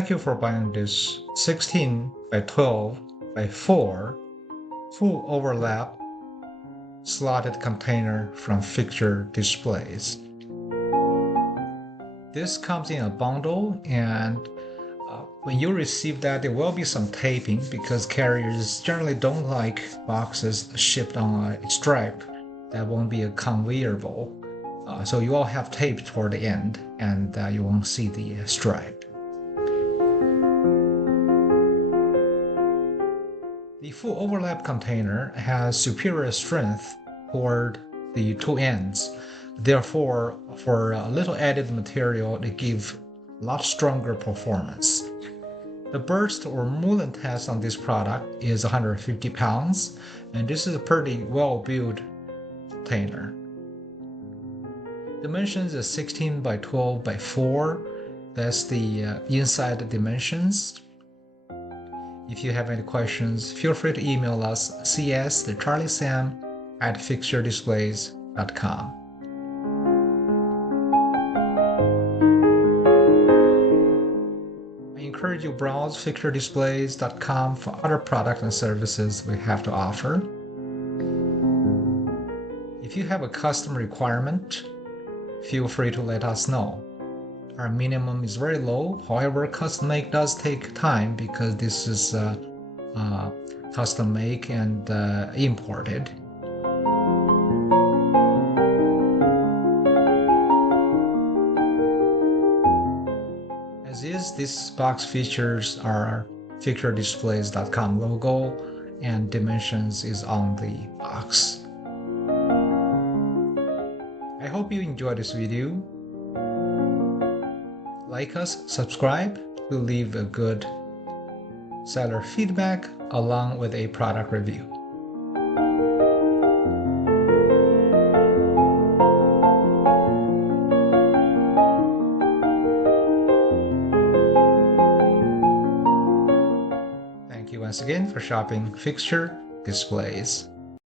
Thank you for buying this 16 by 12 by 4 full overlap slotted container from Fixture Displays. This comes in a bundle, and when you receive that, there will be some taping because carriers generally don't like boxes shipped on a stripe that won't be a conveyable. So you all have tape toward the end, and you won't see the stripe. The full overlap container has superior strength toward the two ends. Therefore, for a little added material, they give a lot stronger performance. The burst or mooling test on this product is 150 pounds, and this is a pretty well-built container. Dimensions is 16 by 12 by 4. That's the inside dimensions. If you have any questions, feel free to email us cs@fixturedisplays.com. I encourage you to browse fixturedisplays.com for other products and services we have to offer. If you have a custom requirement, feel free to let us know. Our minimum is very low. However, custom make does take time because this is custom make and imported. As is, this box features our fixturedisplays.com logo, and dimensions is on the box. I hope you enjoyed this video. Like us, subscribe to leave a good seller feedback along with a product review. Thank you once again for shopping Fixture Displays.